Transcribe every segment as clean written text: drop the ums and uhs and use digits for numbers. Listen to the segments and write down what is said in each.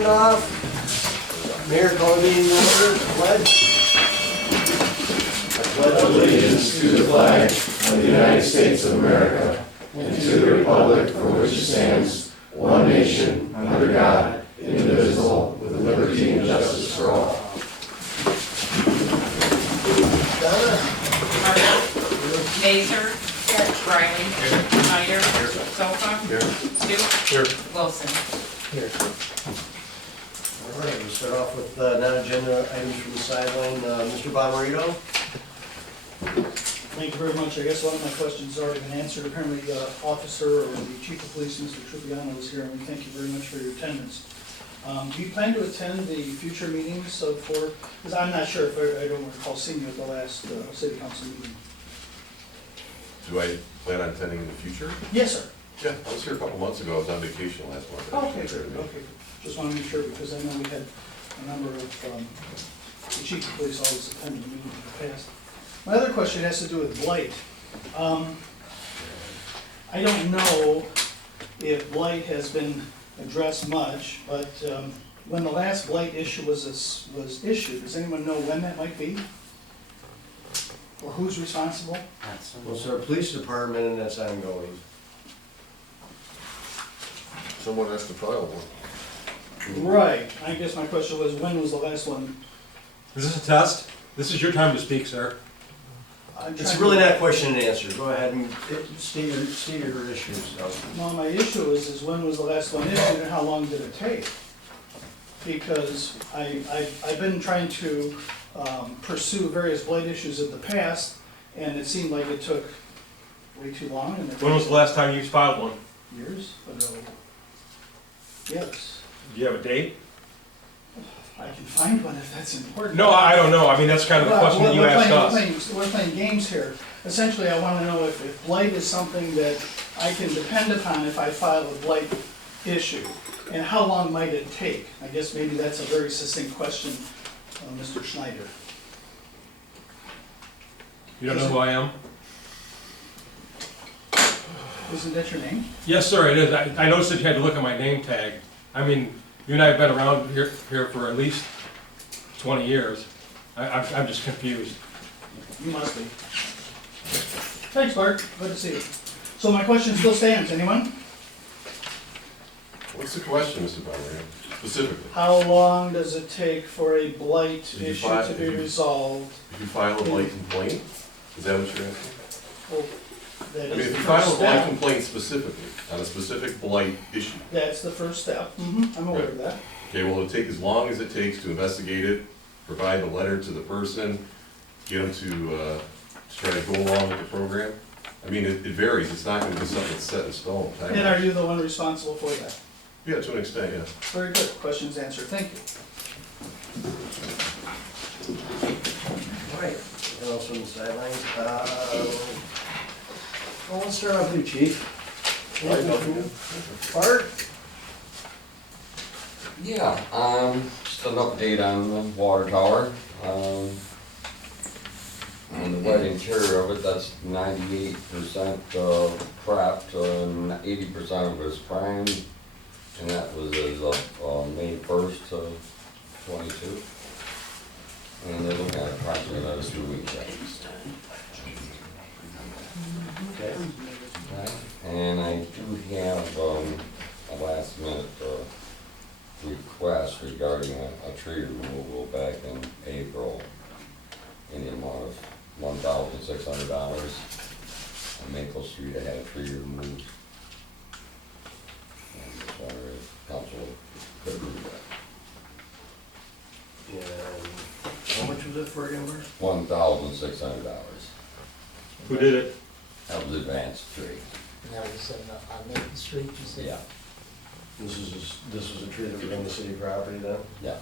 it off. Mayor, call the meeting order, pledge. I pledge allegiance to the flag of the United States of America and to the republic for which it stands, one nation, under God, indivisible, with liberty and justice for all. Donna? Mazer. Riley. Schneider. Sofa. Stoops. Wilson. Here. All right, we'll start off with non-agenda items from the sideline. Mr. Bomarito? Thank you very much. I guess a lot of my questions have already been answered. Apparently, the officer or the chief of police, Mr. Trupiano, is here, and we thank you very much for your attendance. Do you plan to attend the future meetings because I'm not sure if I don't recall seeing you at the last city council meeting. Do I plan on attending in the future? Yes, sir. Yeah, I was here a couple months ago. I was on vacation last month. Okay, good. Okay, just want to make sure because I know we had a number of the chief of police always attended the meetings in the past. My other question has to do with blight. I don't know if blight has been addressed much, but when the last blight issue was issued, does anyone know when that might be? Or who's responsible? Well, it's our police department and that's ongoing. Someone has to file one. Right. I guess my question was, when was the last one? Is this a test? This is your time to speak, sir. It's really not question and answer. Go ahead and state your issues. So. No, my issue is when was the last one issued and how long did it take? Because I've been trying to pursue various blight issues of the past, and it seemed like it took way too long. And When was the last time you filed one? years ago. Yes, Do you have a date? I can find one if that's important. No, I don't know. I mean, that's kind of the Well, question that you we're asked playing- us. We're playing games here. Essentially, I want to know if blight is something that I can depend upon if I file a blight issue, and how long might it take? I guess maybe that's a very succinct question, Mr. Schneider. You don't know who I am? Isn't that your name? Yes, sir, it is. I noticed that you had to look at my name tag. I mean, you and I have been around here for at least 20 years. I'm just confused. You must be. Thanks, Bart. Good to see you. So my question still stands. Anyone? What's the question, Mr. Bomarito, specifically? How long does it take for a blight Did you issue file- to be did you- resolved? If you file a blight complaint, is that what you're asking? Well, that I is mean, if the you first file a blight step. complaint specifically, on a specific blight issue, That's the first step. I'm aware of that. okay, well, it'll take as long as it takes to investigate it, provide the letter to the person, get them to try to go along with the program. I mean, it varies. It's not gonna be something that's set in stone. And are you the one responsible for that? Yeah, to an extent, yeah. Very good. Questions answered. Thank you. All right. Anything else from the sidelines? Well, let's start off with you, Chief. Bart? Yeah, just an update on the water tower. On the wet interior of it, that's 98% prepped, and 80% of it is primed. And that was as of May 1st, 22. And they're looking at approximately another 2 weeks. Okay. And I do have a last minute request regarding a tree removal back in April in the amount of $1,600 on Maple Street. I had a tree removed. And just wondering if council could do that. And how much was it for again, Bart? $1,600. Who did it? That was advanced tree. And that was on Maple Street, you said? Yeah, This was a tree that was on the city property then? yeah.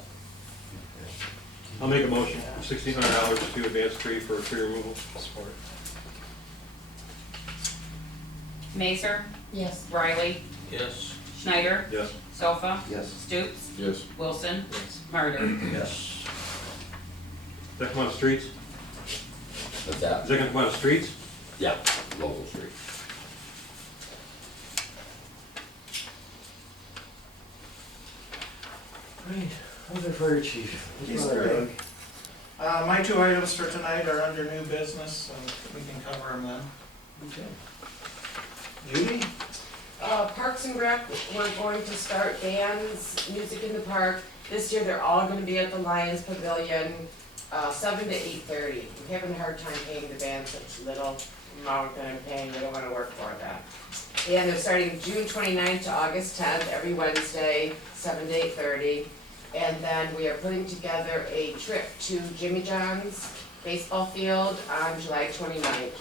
I'll make a motion, $1,600 to advance tree for tree removal. Support. Mazer. Yes. Riley. Yes. Schneider. Yes. Sofa. Yes. Stoops. Yes. Wilson. Yes. Murder. Yes. Does that come out of streets? But Is that, that gonna come out of streets? yeah, local street. Right, how's our fire chief? He's great. My two items for tonight are under new business, so we can cover them then. Okay. Judy? Parks and Rec, we're going to start bands, music in the park. This year, they're all gonna be at the Lions Pavilion, 7 to 8:30. We're having a hard time paying the band such little amount that I'm paying, we don't wanna work for that. And they're starting June 29th to August 10th, every Wednesday, 7 to 8:30. And then we are putting together a trip to Jimmy John's baseball field on July 29th.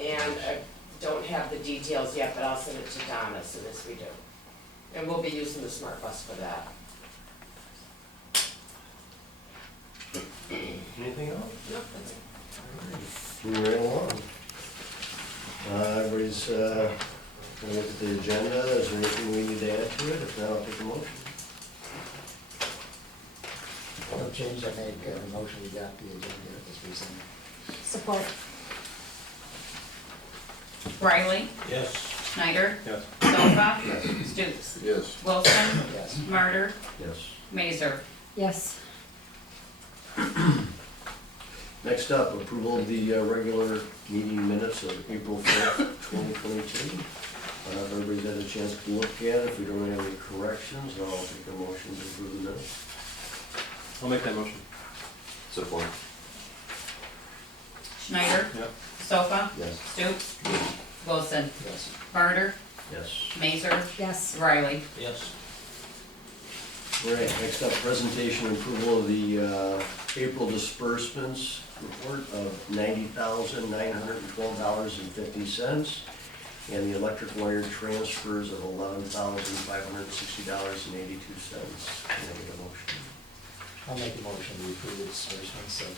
And I don't have the details yet, but I'll send it to Donna as soon as we do. And we'll be using the smart bus for that. Anything else? Nope, that's it. Moving right along. Everybody's gonna look at the agenda. Is there anything we need to add to it? If not, I'll take a motion. No change, I make a motion, we got the agenda as recent. Support. Riley, Yes. Schneider, Yes. Sofa, Stoops, Yes. Wilson, Yes. Martyr, Yes. Mazer. Yes. Next up, approval of the regular meeting minutes of April 5th, 2022. If everybody's had a chance to look at it, if we don't have any corrections, I'll take a motion to approve the minutes. I'll make that motion. Support. Schneider, Yep. Sofa, Yes. Stoops, Wilson, Yes. Martyr, Yes. Mazer, Yes. Riley. Yes. All right, next up, presentation and approval of the April disbursements report of $90,912.50 and the electric wire transfers of $11,560.82. Can I get a motion? I'll make a motion, we approve the disbursements of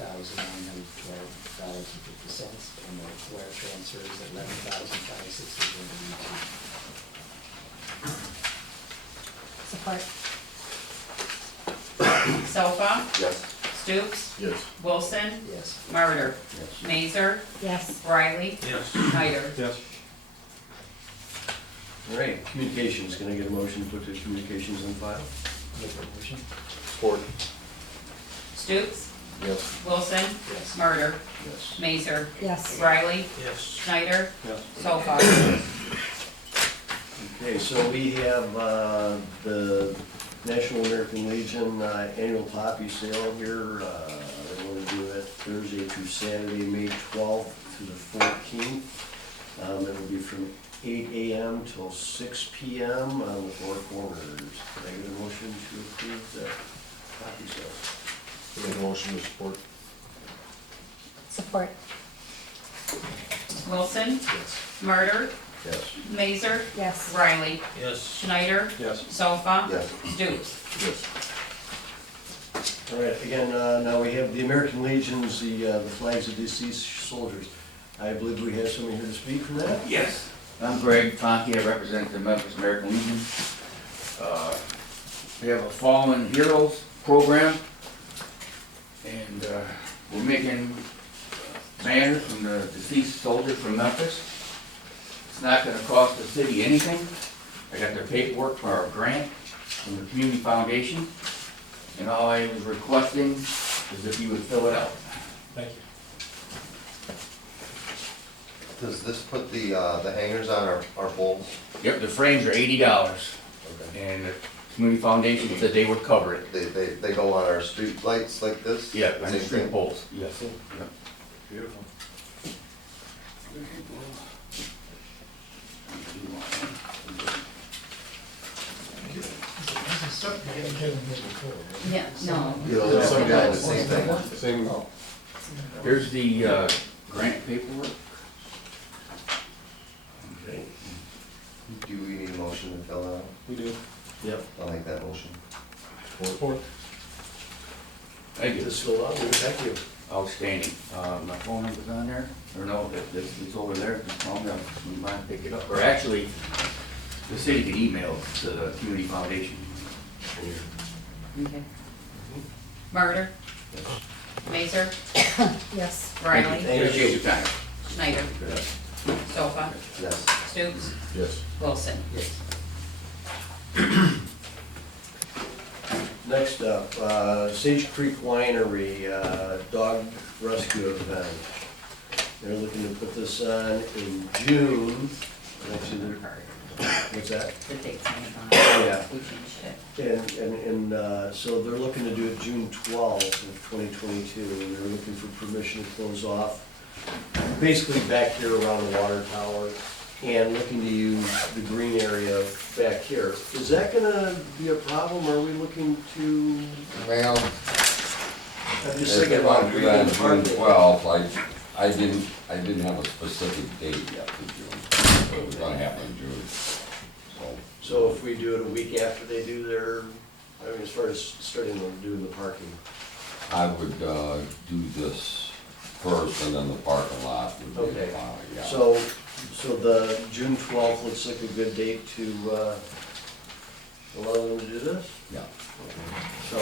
$90,912.50 and the wire transfers $11,560. Support. Sofa, Yes. Stoops, Yes. Wilson, Yes. Martyr, Yes. Mazer, Yes. Riley, Yes. Schneider. Yes. All right, communications, can I get a motion to put the communications on file? Make a motion? Support. Stoops, Yes. Wilson, Yes. Martyr, Yes. Mazer, Yes. Riley, Yes. Schneider, Yes. Sofa. Okay, so we have the National American Legion annual poppy sale here. They want to do it Thursday through Saturday, May 12th through the 14th. It'll be from 8 a.m. till 6 p.m. on the four corners. Can I get a motion to approve the poppy sales? Make a motion to support. Support. Wilson, Yes. Martyr, Yes. Mazer, Yes. Riley, Yes. Schneider, Yes. Sofa, Yes. Stoops. Yes. All right, again, now we have the American Legions, the flags of deceased soldiers. I believe we have someone here to speak from that. Yes, I'm Greg Tonke, I represent the Memphis American Legion. We have a Fallen Heroes program, and we're making banners from the deceased soldiers from Memphis. It's not gonna cost the city anything. I got their paperwork for our grant from the Community Foundation, and all I was requesting is if you would fill it out. Thank you. Does this put the hangers on our poles? Yep, the frames are $80, Okay. and the Community Foundation said they would cover it. They go on our street lights like this? Yeah, and Same street thing? poles, yes. Beautiful. Yeah, no. You know, there's some guy, the same thing. Same. Oh. Here's the grant paperwork. Okay. Do we need a motion to fill out? We do. Yep. I'll make that motion. Support. Thank you. This filled out, thank you. Outstanding. My phone number's on there, or no, it's over there, just call me, we might pick it up. Or actually, the city can email it to the Community Foundation. Okay. Martyr, Mazer, Yes. Riley, Thank you. Appreciate your time. Schneider, Sofa, Yes. Stoops, Yes. Wilson. Yes. Next up, Sage Creek Winery, dog rescue event. They're looking to put this on in June. Actually, what's that? The date's on the bottom. Yeah. We changed it. And so they're looking to do it June 12th of 2022, and they're looking for permission to close off, basically back here around the water tower, and looking to use the green area back here. Is that gonna be a problem? Are we looking to, Well, I'm just if thinking they about want to do green that the June park. twelfth, I didn't have a specific date yet for June, so it was gonna happen in June, so. So if we do it a week after they do their, I mean, as far as starting to do the parking. I would, do this first and then the parking lot would be Okay. fine, yeah. So the June 12th looks like a good date to allow them to do this? Yeah. So,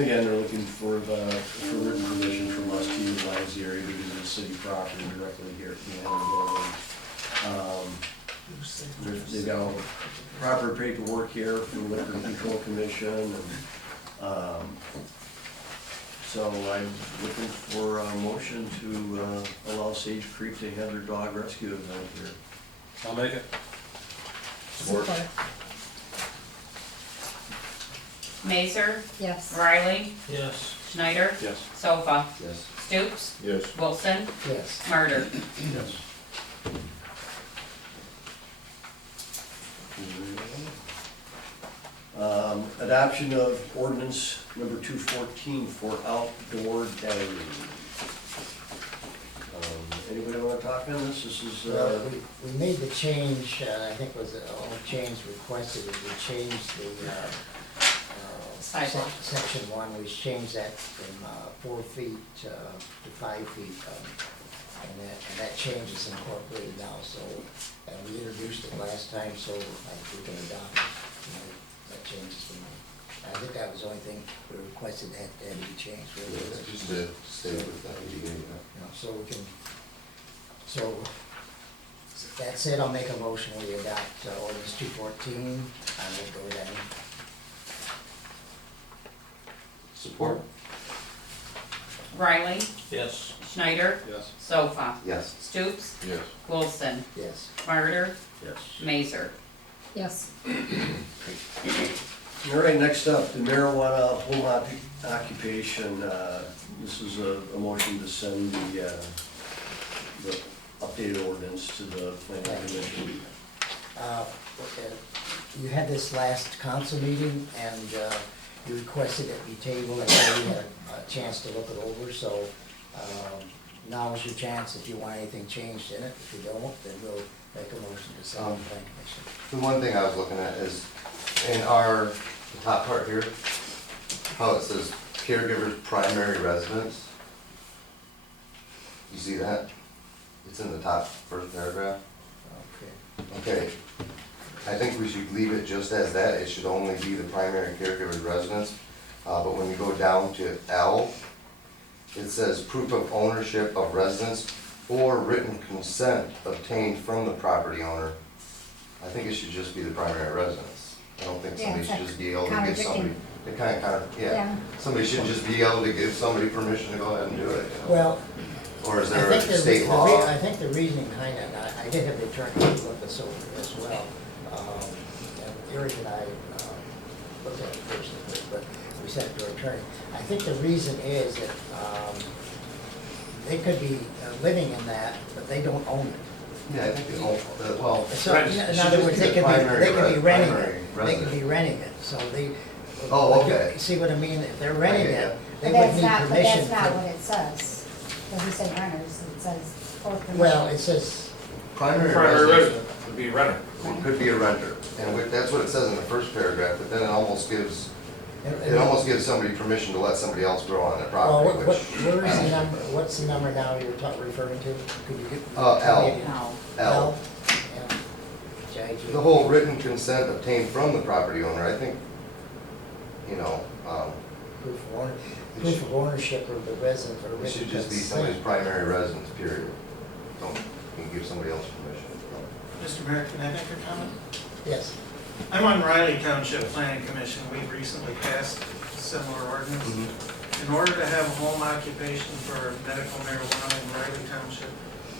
again, they're looking for written permission from us to utilize the area because it's city property directly here behind the building. They've got all the proper paperwork here from the Liquor Control Commission, and so I'm looking for a motion to allow Sage Creek to have their dog rescue event here. I'll make it. Support. Mazer, Yes. Riley, Yes. Schneider, Yes. Sofa, Yes. Stoops, Yes. Wilson, Yes. Murder. Yes. Adoption of ordinance number 214 for outdoor dining. Anybody want to talk on this? This is, Well, we made the change, I think was the only change requested, is we changed the, Sidewalk. section one, we changed that from 4 feet to 5 feet. And that change is incorporated now, so, and we introduced it last time, so like we can adopt it, that change has been made. I think that was the only thing we requested that to be changed, really. Just to stay with that meeting. So we can, so, that said, I'll make a motion, we adopt ordinance 214, I will go down. Support? Riley, Yes. Schneider, Yes. Sofa, Yes. Stoops, Yes. Wilson, Yes. Murder, yes. Mazer. Yes. All right, next up, the marijuana home occupation. This is a motion to send the updated ordinance to the planning commission. Okay. You had this last council meeting, and you requested it be tabled, and we had a chance to look it over, so now is your chance if you want anything changed in it. If you don't, then we'll make a motion to send it to the planning commission. The one thing I was looking at is in our, the top part here, how it says caregiver's primary residence. You see that? It's in the top first paragraph. Okay. Okay, I think we should leave it just as that. It should only be the primary caregiver's residence. But when you go down to L, it says proof of ownership of residence or written consent obtained from the property owner. I think it should just be the primary residence. I don't think Yeah, somebody it's should like just be able to give somebody, contradicting. it kind of, yeah. Somebody should just be able to give somebody permission to go ahead and do it. You know? Well, Or is I there a think state law? I think the reasoning behind it, and I did have the attorney look this over as well. And Eric and I looked at it first, but we sent it to our attorney. I think the reason is that they could be living in that, but they don't own it. Yeah, I think it's all, well. So, it in should other just words, be they the could primary be renting primary it. They could residence. be renting it, so they. Oh, okay. See what I mean? If they're renting Okay, yeah. it, they But would that's need not, but permission. that's not from- what it says. When you say renters, it says for permission. Well, it says, Primary residence would be renter. Could be a renter, and that's what it says in the first paragraph, but then it almost gives somebody permission to let somebody else grow on that well, property, which. where is the number, what's the number now you're referring to? Could you get? L. No. L. JG. The whole written consent obtained from the property owner, I think, you know, Proof of ownership of the resident or it written should just be consent. somebody's primary residence, period. Don't, you can give somebody else permission. Mr. Mayor, can I make a comment? Yes. I'm on Riley Township Planning Commission. We've recently passed a similar ordinance. Mm-hmm. In order to have a home occupation for medical marijuana in Riley Township,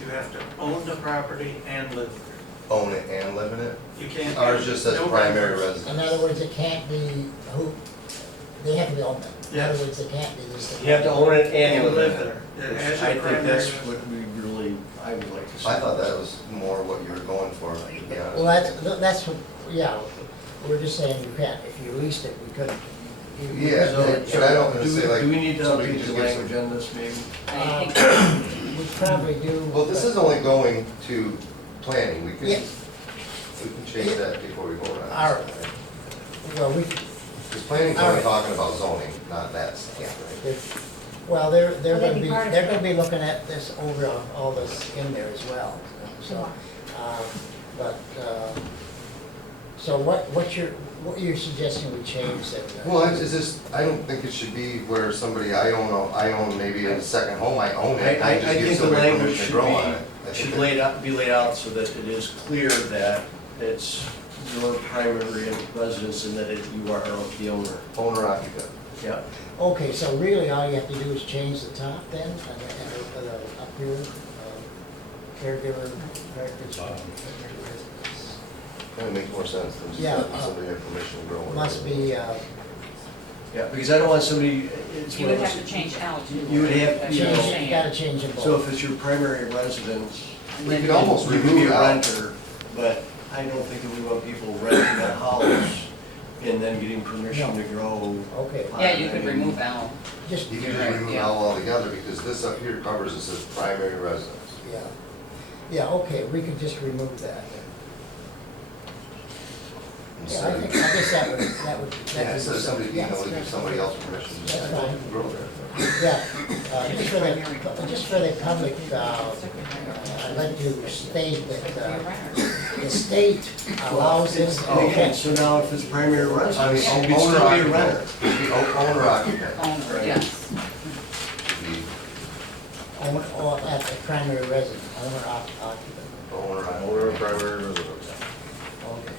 you have to own the property and live there. Own it and live in it? You can't. Ours just says no primary renters. In residence. other words, it can't be who, they have to be owned. In Yes. other words, it can't be this. You have to own it and And you live live there. there. Yeah, as I your think primary that's residence. what we really, I would like to see. I thought that was more what you were going for, to be Well, honest. that's, what- yeah, we're just saying you can't, if you leased it, we couldn't. you Yeah, couldn't- but I don't Do wanna we, say like. do we need to somebody update just the gives language on this maybe? I think We probably do. Well, this is only going to planning, we Yeah. can change that before we vote on it. Our, well, we, Because planning's only Alright. talking about zoning, not that stuff, yeah, right? well, they're Well, gonna that'd be be, part of they're it. gonna be looking at this over, all this in there as well, so. But, so what you're suggesting we change that? Well, it's just, I don't think it should be where somebody, I own maybe a second home, I own it, I I just give think the somebody language permission to should grow on it. I be, think should be laid out so that it is clear that it's your primary residence and that you are the owner. Owner occupant. Yeah. Okay, so really all you have to do is change the top then, and up here, caregiver, That makes more sense than just Yeah, letting somebody have permission to grow on it. must be, Yeah, because I don't want somebody, it's you one would of have those. to change L too. You would have- That's you what I'm know- change, saying. gotta change them both. So if it's your primary residence, We could almost you could be remove a out. renter, but I don't think that we want people renting a house and then getting permission to grow. Okay, Yeah, you could remove L. just, You can just Right, remove yeah. all altogether, because this up here covers, it says primary residence. yeah, yeah, okay, we could just remove that. Yeah, I think, I guess that would. Yeah, it says somebody, you yeah, know, give somebody else permission to That's fine. grow there. Yeah, just for the public, I'd like to state that, the state allows this. Okay, so now if it's primary residence, I mean, it'd owner still be a occupant. renter. Should be owner occupant. Owner, yes. Should be Or at the primary residence, owner occupant. owner occupant. Owner, primary residence. Okay.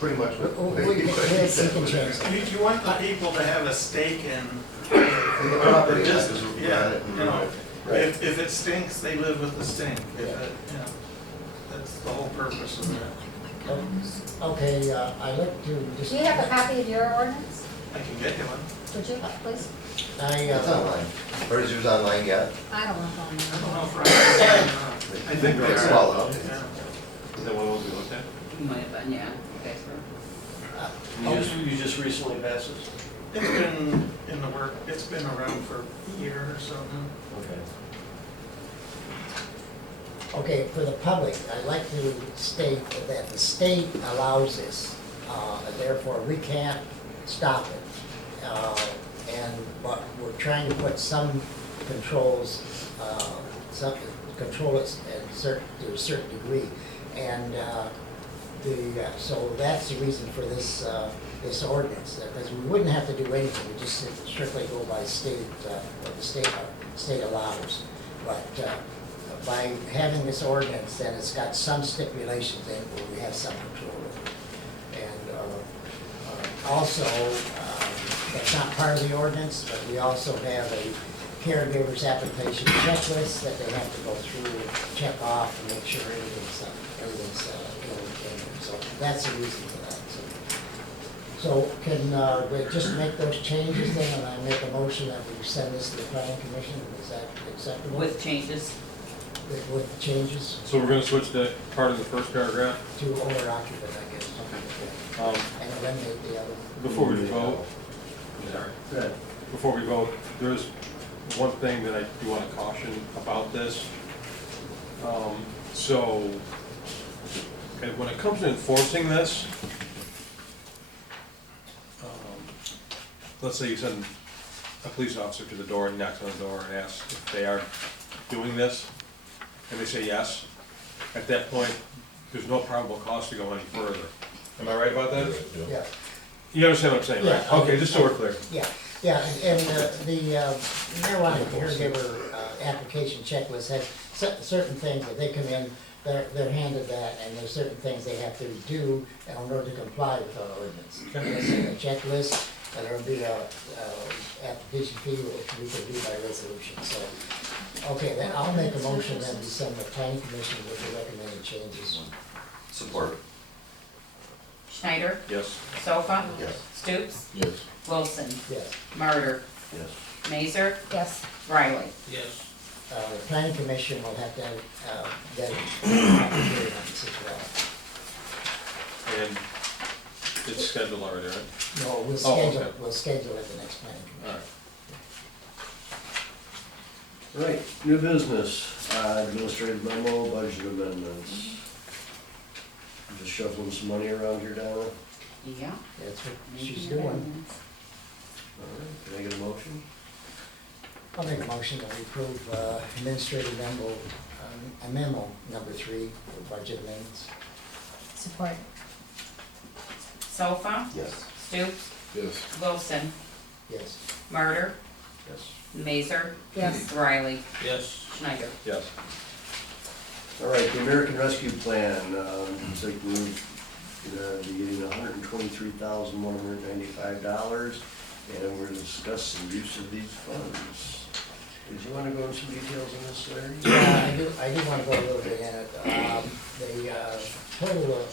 Pretty much what We what can, he we said. can change that. You want the people to have a stake in. In the property, Just- not just rent Yeah, it and you know, rent it. Right. if it stinks, they live with the stink. If it, you know, that's the whole purpose of that. Okay, I'd like to just. Do you have a copy of your ordinance? I can get you one. Would you, please? It's online. Or is yours online yet? I don't want I don't one. know if Ryan. I think It's they're. well up. Yeah. Is that one of those we looked at? You might have been, yeah. Okay, so. You just recently passed this? It's been in the work, it's been around for a year or so now. Okay. Okay, for the public, I'd like to state that the state allows this, therefore we can't stop it. But we're trying to put some controls, control it to a certain degree. And so that's the reason for this, this ordinance, because we wouldn't have to do anything, we just strictly go by state, what the state allows. But by having this ordinance, then it's got some stipulations in it where we have some control over it. And also, that's not part of the ordinance, but we also have a caregiver's application checklist that they have to go through and check off and make sure everything's in there. So that's the reason for that. So can we just make those changes then, and I make a motion that we send this to the planning commission, is that acceptable? With changes. With the changes So we're gonna switch that part of the first paragraph. to owner occupant, I guess, something like that, and eliminate the other. Before we vote, sorry, Good. before we vote, there's one thing that I do want to caution about this. So, okay, when it comes to enforcing this, let's say you send a police officer to the door and knocks on the door and asks if they are doing this, and they say yes, at that point, there's no probable cause to go any further. Am I right about that? Yeah, You understand what I'm saying, right? Yeah. Okay, just so we're clear. yeah, and the marijuana caregiver application checklist has certain things that they come in, they're handed that, and there's certain things they have to do in order to comply with our ordinance. There's a checklist, and there'll be a application fee, which we can do by resolution, so. Okay, then I'll make a motion that we send the planning commission with the recommended changes. Support. Schneider, Yes. Sofa, Yes. Stoops, Yes. Wilson, Yes. Martyr, Yes. Mazer, Yes. Riley. Yes. The planning commission will have to, get a public hearing on this as well. And it's scheduled already, right? No, Oh, okay. we'll schedule it the next planning All commission. right. Right, new business, administrative memo, budget amendments. Just shuffling some money around here, Donna. Yeah. That's what making she's doing. amendments. All right, can I get a motion? I'll make a motion that we approve administrative memo number 3 for budget amendments. Support. Sofa, Yes. Stoops, Yes. Wilson, Yes. Martyr, Yes. Mazer, Yes. Riley, Yes. Schneider. Yes. All right, the American Rescue Plan, looks like we're gonna be getting $123,195, and we're discussing use of these funds. Did you wanna go into some details on this, Larry? Yeah, I do want to go a little bit in it. The total of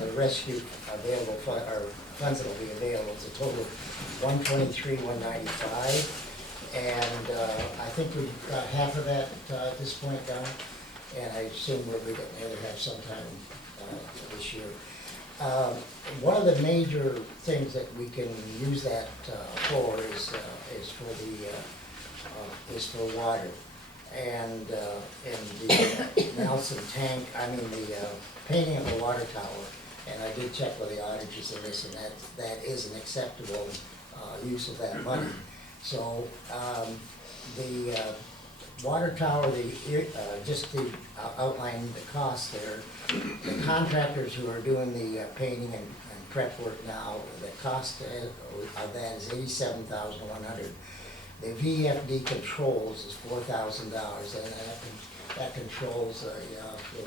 the rescue available, or funds that will be available is a total of $123,195. And I think we've got half of that at this point down, and I assume we're getting the other half sometime this year. One of the major things that we can use that for is for water. And the Nelson tank, the painting of the water tower, and I did check with the auditors of this, and that is an acceptable use of that money. So, the water tower, just to outline the cost there, the contractors who are doing the painting and prep work now, the cost of that is $87,100. The VFD controls is $4,000, and that controls the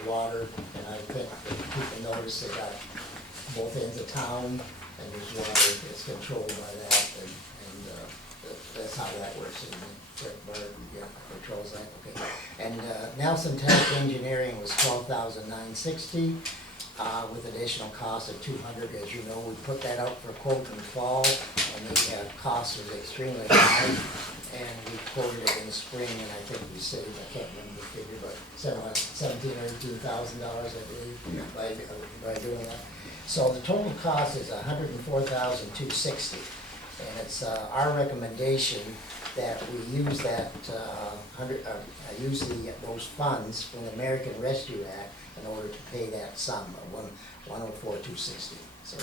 water, and I think that people notice they got both ends of town, and there's water that's controlled by that, and that's how that works, and Rick Bird controls that, okay. And Nelson Tank Engineering was $12,960, with additional cost of $200. As you know, we put that out for quote in the fall, and the cost was extremely high, and we quoted it in the spring, and I think we saved, I can't remember the figure, but $17,000 or $18,000, I believe, by doing that. So the total cost is $104,260, and it's our recommendation that we use that those funds from the American Rescue Act in order to pay that sum of $104,260. So,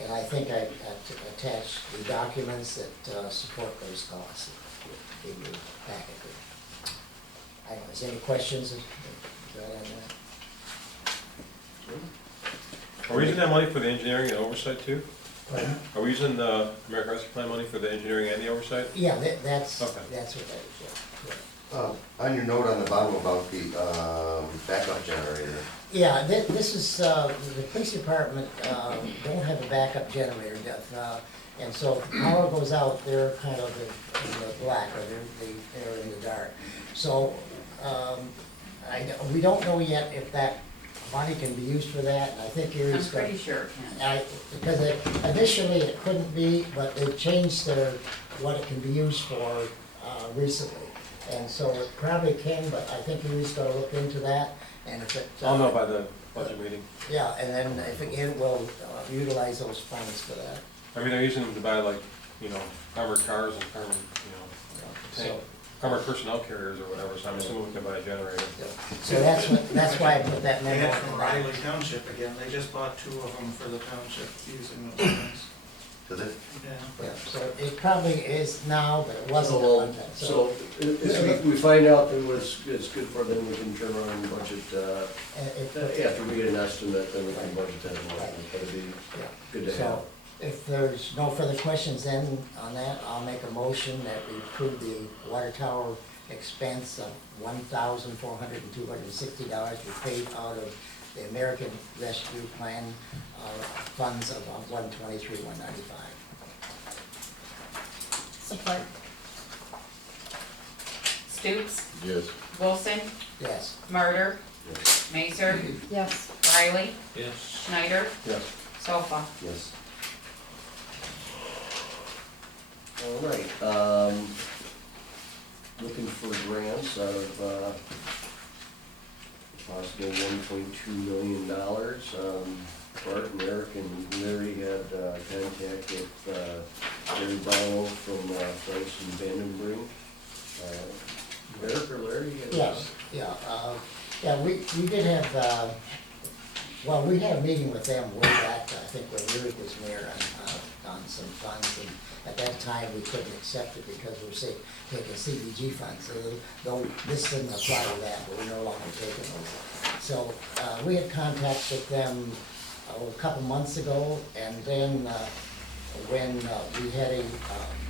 and I think I attached the documents that support those costs in your packet. I don't know, is there any questions? Are we using that money for the engineering and oversight too? Pardon? Are we using the American Rescue Plan money for the engineering and the oversight? Yeah, that's Okay. what that is, yeah. On your note on the bottom about the backup generator, Yeah, this is, the police department don't have a backup generator, and so if the power goes out, they're kind of in the black, or they're in the dark. So, we don't know yet if that money can be used for that, and I think I'm Erie's pretty going. sure it can. Because initially it couldn't be, but they've changed what it can be used for recently. And so it probably can, but I think Erie's gonna look into that, and if it. I'll know by the budget meeting. Yeah, and then if it can, we'll utilize those funds for that. I mean, they're using them to buy like, armored cars and armored, So, armored personnel carriers or whatever, so I'm assuming we can buy a generator. so that's why I put that They memo had on from the back. Riley Township again, they just bought 2 of them for the township using those things. does it? Yeah. Yeah, so it probably is now, but it wasn't at So, one time, so if we find out that it's good for them, we can turn around and budget, after we get an estimate, then we can budget that. That'd be good to have. So, if there's no further questions then on that, I'll make a motion that we approve the water tower expense of $1,400 was paid out of the American Rescue Plan funds of $123,195. Support. Stoops, Yes. Wilson, Yes. Murder, Yes. Mazer, Yes. Riley, Yes. Schneider, Yes. Sofa. Yes. All right, looking for grants out of, possible $1.2 million. Bart and Eric and Larry had, contact with, Larry Barlow from, Price and Vandenbrink. Eric or Larry? you had- Yes, yeah, we did have, well, we had a meeting with them way back, I think when Eric was mayor on some funds, and at that time, we couldn't accept it because we were taking CDG funds, so though this didn't apply to that, but we're no longer taking those. So, we had contact with them a couple months ago, and then, when we had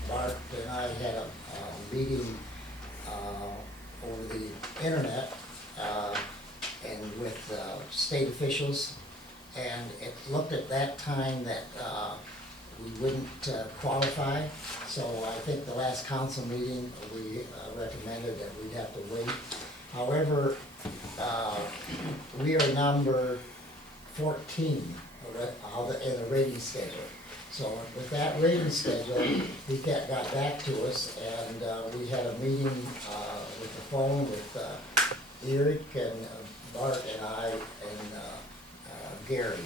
Bart and I had a meeting over the internet, and with state officials, and it looked at that time that we wouldn't qualify, so I think the last council meeting, we recommended that we'd have to wait. However, we are number 14 in the rating schedule. So with that rating schedule, he got back to us, and we had a meeting with the phone with Eric and Bart and I and Gary.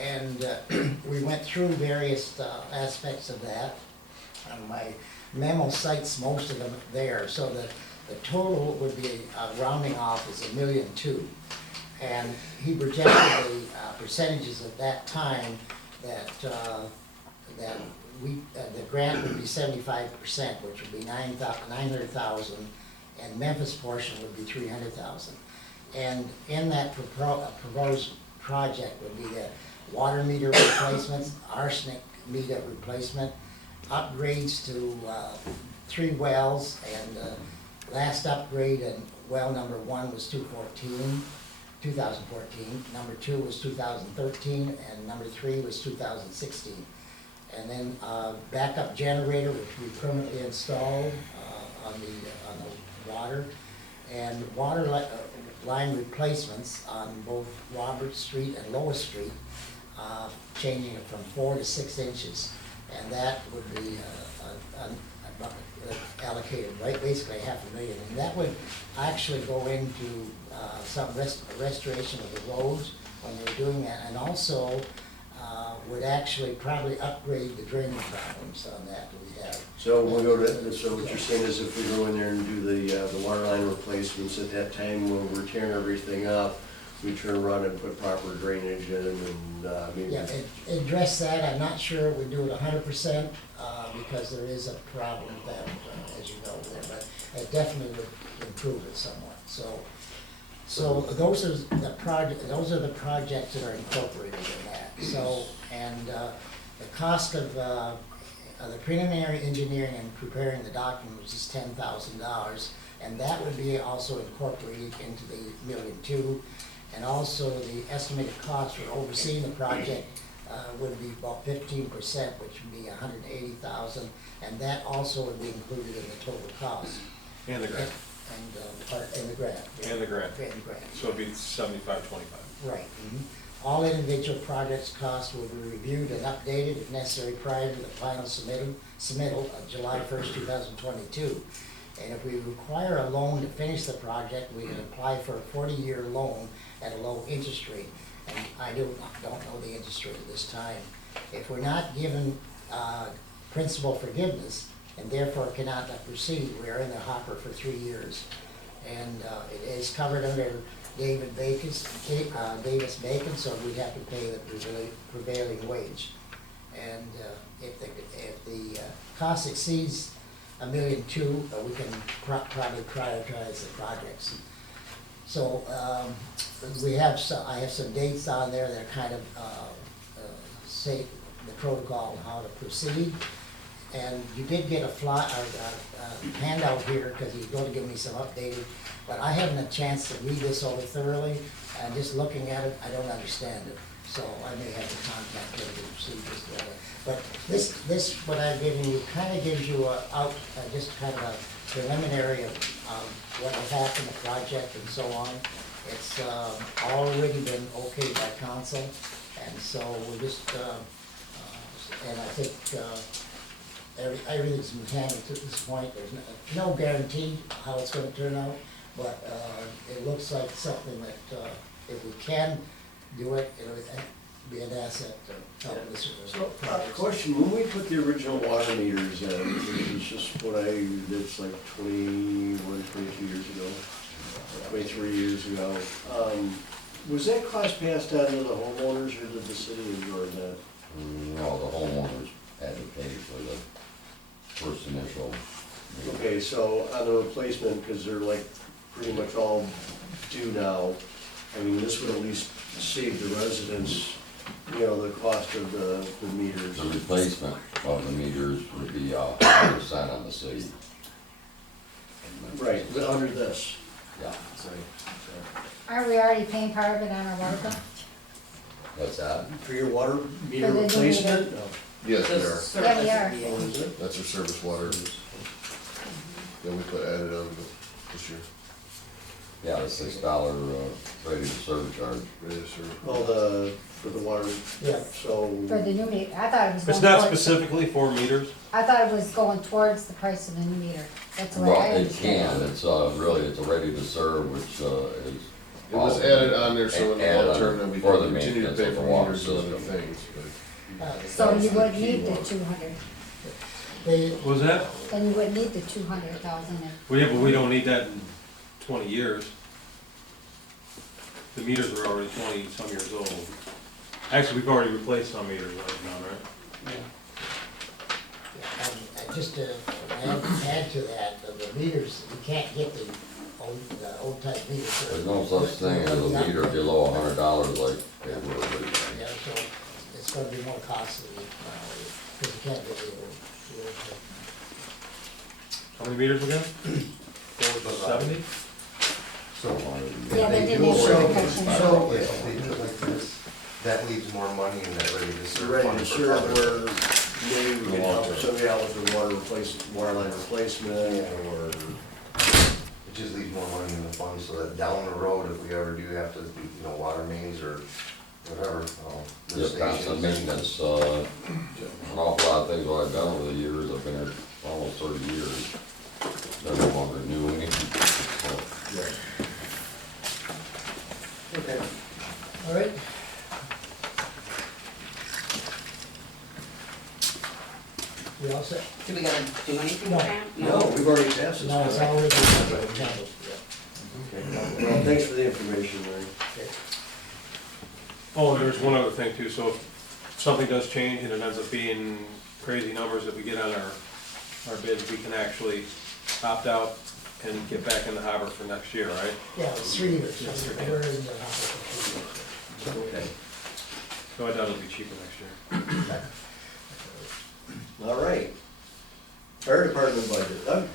And we went through various aspects of that. And my memo cites most of them there, so that the total would be, rounding off, is $1.2 million. And he projected the percentages at that time that the grant would be 75%, which would be $900,000, and Memphis portion would be $300,000. And in that proposed project would be the water meter replacements, arsenic meter replacement, upgrades to 3 wells, and last upgrade in well number 1 was 2014, number 2 was 2013, and number 3 was 2016. And then backup generator, which we permanently installed on the water, and water line replacements on both Robert Street and Lois Street, changing it from 4 to 6 inches, and that would be allocated, right, basically $500,000, and that would actually go into some restoration of the roads when they're doing that, and also would actually probably upgrade the drainage problems on that we have. So we'll go to, so what you're saying is if we go in there and do the water line replacements at that time when we're tearing everything up, we turn around and put proper drainage in and maybe. Yeah, address that. I'm not sure we do it 100%, because there is a problem with that, as you know, there, but it definitely would improve it somewhat. So those are the projects that are incorporated in that. So, and the cost of the preliminary engineering and preparing the documents is $10,000, and that would be also incorporated into the $1.2 million. And also the estimated cost for overseeing the project would be about 15%, which would be $180,000, and that also would be included in the total cost. And the grant. And the grant. And the grant. And the grant. So it'd be 75-25. Right. Mhm. All individual projects' costs will be reviewed and updated if necessary prior to the final submittal of July 1st, 2022. And if we require a loan to finish the project, we can apply for a 40-year loan at a low interest rate. And I don't know the interest rate at this time. If we're not given principal forgiveness and therefore cannot proceed, we are in the hopper for 3 years. And it is covered under Davis Bacon, so we'd have to pay the prevailing wage. And if the cost exceeds $1.2 million, we can probably prioritize the projects. So I have some dates on there that kind of say the protocol on how to proceed. and you did get a handout here, because he's gonna give me some updated, but I haven't had a chance to read this over thoroughly, and just looking at it, I don't understand it. So I may have to contact him to see just what but this, what I've given you, kind of gives you just kind of a preliminary of what will happen, the project and so on. It's already been okayed by council, and so we're just, and I think everything's been handled to this point. There's no guarantee how it's gonna turn out, but it looks like something that if we can do it, it'll be an asset to help us with this So, project. question, when we put the original water meters in, which is just what it's like 22 years ago, 23 years ago, was that cost passed on to the homeowners or did the city absorb that? No, the homeowners had to pay for the first initial. Okay, so on the replacement, because they're like pretty much all due now, I mean, this would at least save the residents, the cost of the meters. The replacement of the meters would be 100% on the city. Right, under this. Yeah, Aren't we already paying part of it on our water bill? what's that? For your water meter For the new replacement? No. Yes, we are. Yeah, we are. What is it? That's our service water. That we put added on this year. Yeah, the $6 rated surcharge. Ready to serve. Oh, for the water, Yeah, so. For the new meter, I thought it was going It's not towards, specifically for meters. I thought it was going towards the price of the new meter. That's the way Well, I it understand can, it. it's really, it's a ready to serve, which is. It was added on there so in the Added long on term that we for can the continue to maintenance pay of for the water meters and other system. things, but. So you That's wouldn't the key need the one. 200, What was that? then you wouldn't need the 200,000. Well, yeah, but we don't need that in 20 years. The meters are already 20-some years old. Actually, we've already replaced some meters right now, right? and just to add to that, the meters, you can't get the old type meters. There's no such thing as a meter below $100 like they were originally. Yeah, so it's gonna be more costly, because you can't get the old type. How many meters again? 70? Yeah, they did do need so- protection. So- If they do it like this, that leaves more money in that ready to serve Ready fund to for serve other. where maybe we can help somebody out with the water line replacement or. It just leaves more money in the fund so that down the road, if we ever do have to, water mains or whatever, lift Just constant stations. maintenance, an awful lot of things what I've done over the years, I've been here almost 30 years. They're no longer new anything. Okay. All right, we all set? Do we gotta do anything No. with that? No, we've already passed this. No, it's correct? already handled. Okay. Well, thanks for the information, Larry. Oh, and there's one other thing too, so if something does change and it ends up being crazy numbers that we get on our bids, we can actually opt out and get back in the harbor for next year, right? Yeah, it's 3 years. Yes, sir. We're in the house for 3 years. Okay. So I doubt it'll be cheaper next year. All right. Fire department budget. Doug?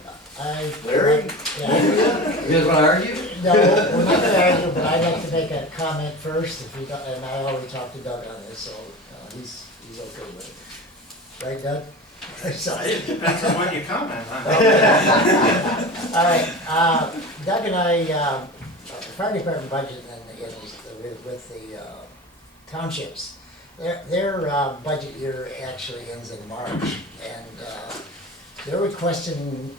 Larry? Yeah. You guys wanna argue? No, we're not gonna argue, but I'd like to make a comment first, if you don't, and I already talked to Doug on this, so, he's okay with it. Right, Doug? Sorry. It depends on what you comment on. All right, Doug and I, the fire department budget with the townships, their budget year actually ends in March, and they're requesting,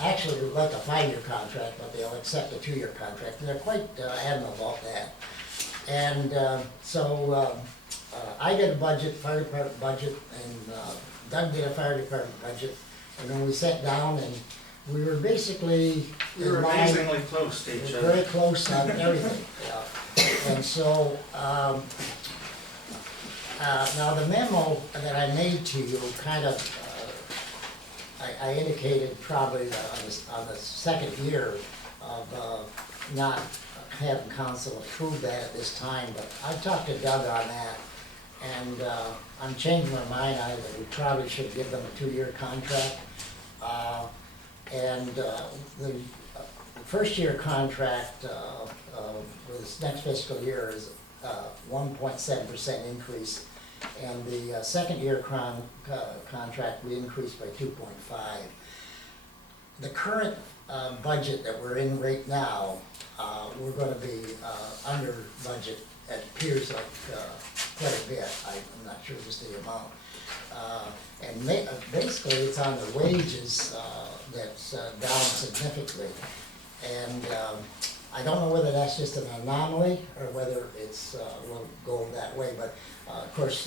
actually would like a 5-year contract, but they'll accept a 2-year contract, and they're quite adamant about that. And so I get a budget, fire department budget, and Doug did a fire department budget, and then we sat down and we were basically We were in line. amazingly close to each other. Very close on everything, yeah. And so, now the memo that I made to you kind of, I indicated probably on the second year of not having council approve that at this time, but I talked to Doug on that, And I'm changing my mind, we probably should give them a 2-year contract. And the first year contract for this next fiscal year is 1.7% increase. And the second year contract, we increased by 2.5. The current budget that we're in right now, we're gonna be under budget. It appears like quite a bit. I'm not sure just the amount. And basically, it's on the wages that's down significantly. And I don't know whether that's just an anomaly or whether it's will go that way. But of course,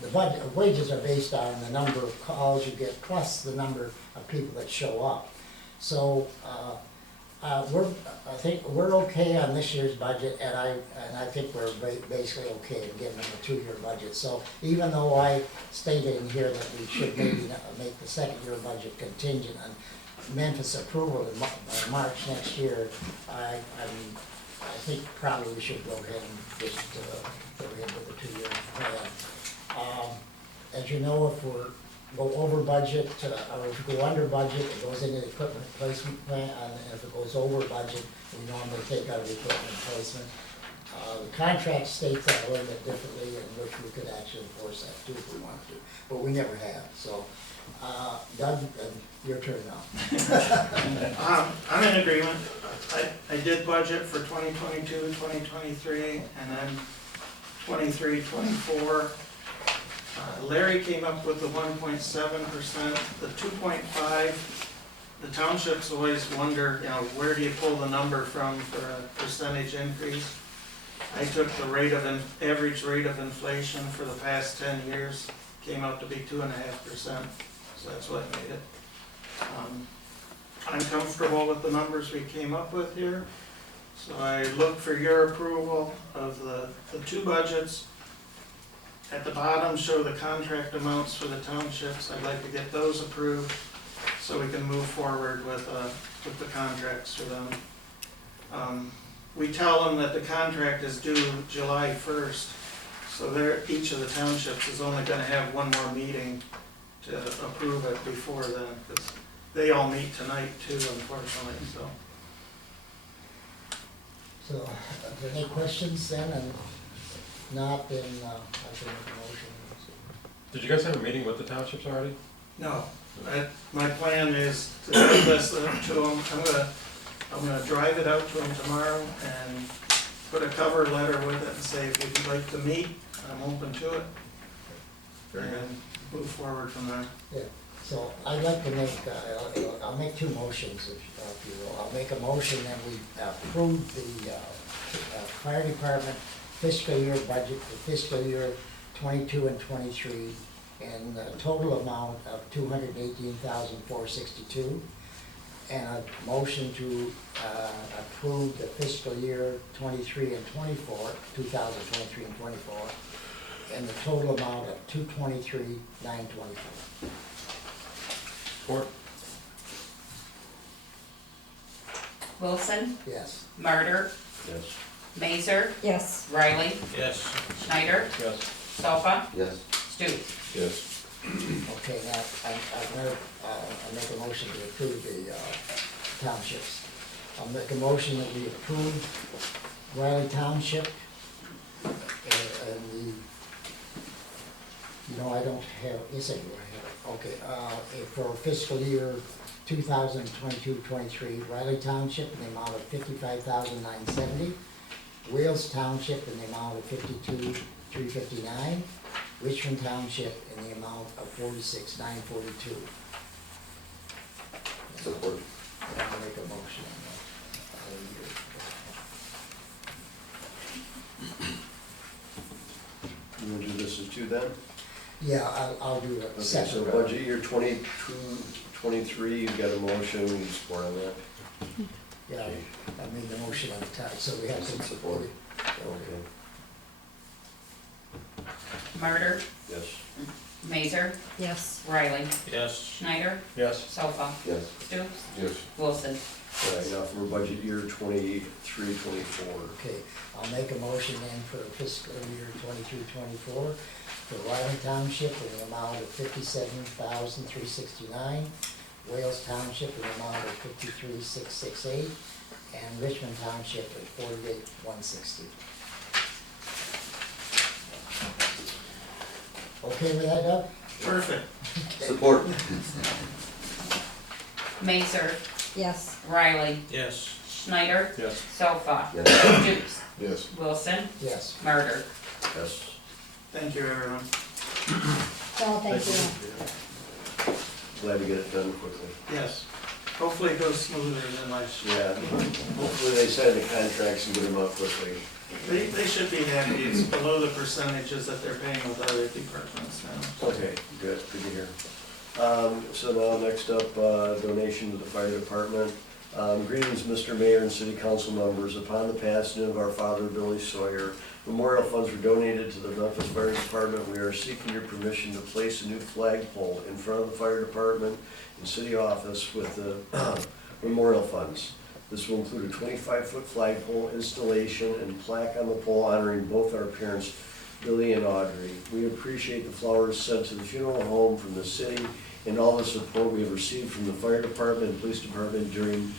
the budget wages are based on the number of calls you get plus the number of people that show up. So I think we're okay on this year's budget, and I think we're basically okay in giving them a 2-year budget. So even though I stated in here that we should maybe make the second year budget contingent on Memphis approval in March next year, I think probably we should go ahead and just go ahead with the 2-year plan. As you know, if we go over budget, or if we go under budget, it goes into the equipment replacement plan, and if it goes over budget, we normally take out of the equipment replacement. The contract states that a little bit differently, in which we could actually enforce that too if we wanted to, but we never have. So, Doug, your turn now. I'm in agreement. I did budget for 2022, 2023, and then 23, 24. Larry came up with the 1.7%, the 2.5. The townships always wonder, where do you pull the number from for a percentage increase? I took the average rate of inflation for the past 10 years, came out to be 2.5%, so that's what made it. I'm comfortable with the numbers we came up with here, so I look for your approval of the 2 budgets. At the bottom, show the contract amounts for the townships. I'd like to get those approved so we can move forward with the contracts for them. We tell them that the contract is due July 1st, so each of the townships is only gonna have one more meeting to approve it before then, because they all meet tonight too, unfortunately, so. So, are there any questions then? And not, then I can make a motion. Did you guys have a meeting with the townships already? No, my plan is to give this to them. I'm gonna drive it out to them tomorrow and put a cover letter with it and say, if you'd like to meet, I'm open to it. Very good. And move forward from there. Yeah, so I'd like to make, I'll make 2 motions, if you will. I'll make a motion that we approve the fire department fiscal year budget for fiscal year 22 and 23 in the total amount of $218,462, and a motion to approve the fiscal year 23 and 24, 2023 and 24, in the total amount of $223,924. Support? Wilson, Yes. Martyr, Yes. Mazer, Yes. Riley, Yes. Schneider, Yes. Sofa, Yes. Stoops. Yes. Okay, now, I make a motion to approve the townships. I'll make a motion that we approve Riley Township, and I don't have, yes, I do, I have it. Okay, for fiscal year 2022-23, Riley Township in the amount of $55,970, Wales Township in the amount of $52,359, Richmond Township in the amount of $46,942. Support. I'll make a motion on that. You wanna do this as 2 then? Yeah, I'll do it Okay, so separate. budget year 22, 23, you've got a motion, you support on that? Yeah, I made the motion on the top, so we have some Support. support. Okay. Martyr, Yes. Mazer, Yes. Riley, Yes. Schneider, Yes. Sofa, Yes. Stoops, Yes. Wilson. Right, now for budget year 23-24. Okay, I'll make a motion then for fiscal year 23-24 for Wyland Township in the amount of $57,369, Wales Township in the amount of $53,668, and Richmond Township at $48,160. Okay with that, Doug? Perfect. Support. Mazer, Yes. Riley, Yes. Schneider, Yes. Sofa, Yes. Jukes, Yes. Wilson, Yes. Murder. Yes. Thank you, everyone. So, thank you. Glad to get it done quickly. Yes. Hopefully it goes smoother than last year. Yeah, hopefully they sign the contracts and get them out quickly. They should be happy. It's below the percentages that they're paying with other departments now. Okay, good to hear. So now, next up, donation to the fire department. Greetings, Mr. Mayor and City Council members. Upon the passing of our father, Billy Sawyer, memorial funds were donated to the Memphis Fire Department. We are seeking your permission to place a new flagpole in front of the fire department and city office with the memorial funds. This will include a 25-foot flagpole installation and plaque on the pole honoring both our parents, Billy and Audrey. We appreciate the flowers sent to the funeral home from the city and all the support we have received from the fire department and police department during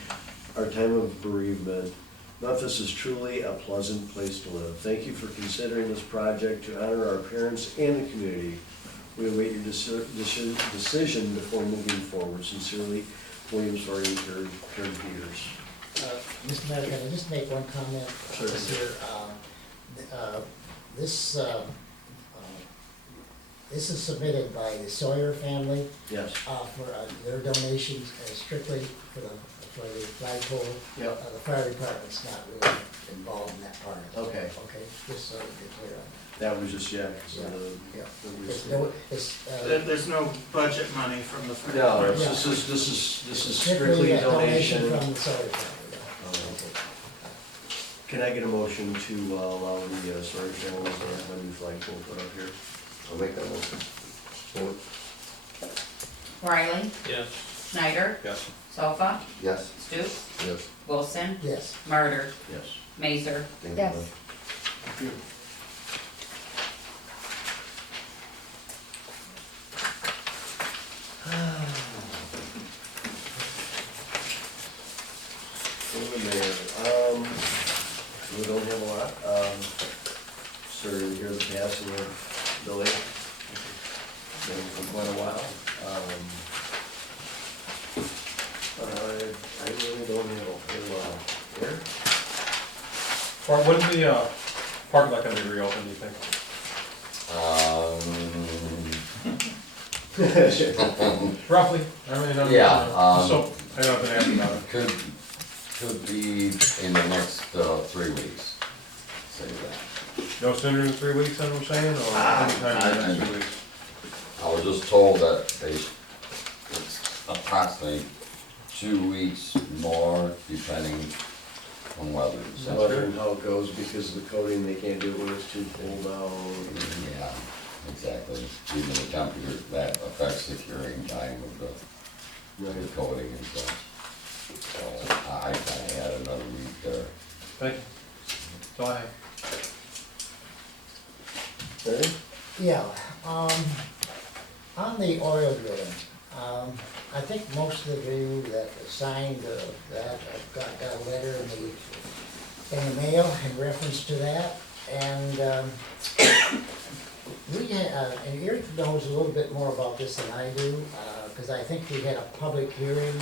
our time of bereavement. Memphis is truly a pleasant place to live. Thank you for considering this project to honor our parents and the community. We await your decision before moving forward. Sincerely, William Sawyer, Karen Peters. Mr. Mayor, can I just make one comment? Sure. This is submitted by the Sawyer family Yes. for their donations strictly for the flagpole. Yep. The fire department's not really involved in that part of it. Okay. Okay, just so we get clear on That was just, yeah, 'cause of the. Yeah. the that. recent- There's no budget money from the fire No, department. it's- this is strictly a donation. from the Sawyer family, yeah. Okay. Can I get a motion to allow the Sawyer family to have a new flagpole put up here? I'll make that motion. Riley, Yes. Schneider, Yes. Sofa, Yes. Jukes, Yes. Wilson, Yes. Murder. Yes. Mazer. Thank you, Yes. Lynn. We don't have a lot. Sorry to hear the passing of Billy. Been for quite a while. I really don't have a whole lot here. Or when the parking lot gonna be reopened, do you think? Roughly, I mean, Yeah, so, I know I've been asking about it. Could be in the next 3 weeks, say that. No sooner than 3 weeks, that's what I'm saying, or anytime in the next 2 weeks? I was just told that it's approximately 2 weeks more, depending on weather. So wondering how it goes because of the coating, they can't do it when it's too cold out. Yeah, exactly. Even the temperature, that affects the curing time of the coating and stuff. So I kinda had another week there. Thank you. That's all I have. Ready? Yeah, on the oil drilling, I think most of you that signed that got a letter in the mail in reference to that, and and Eric knows a little bit more about this than I do, because I think we had a public hearing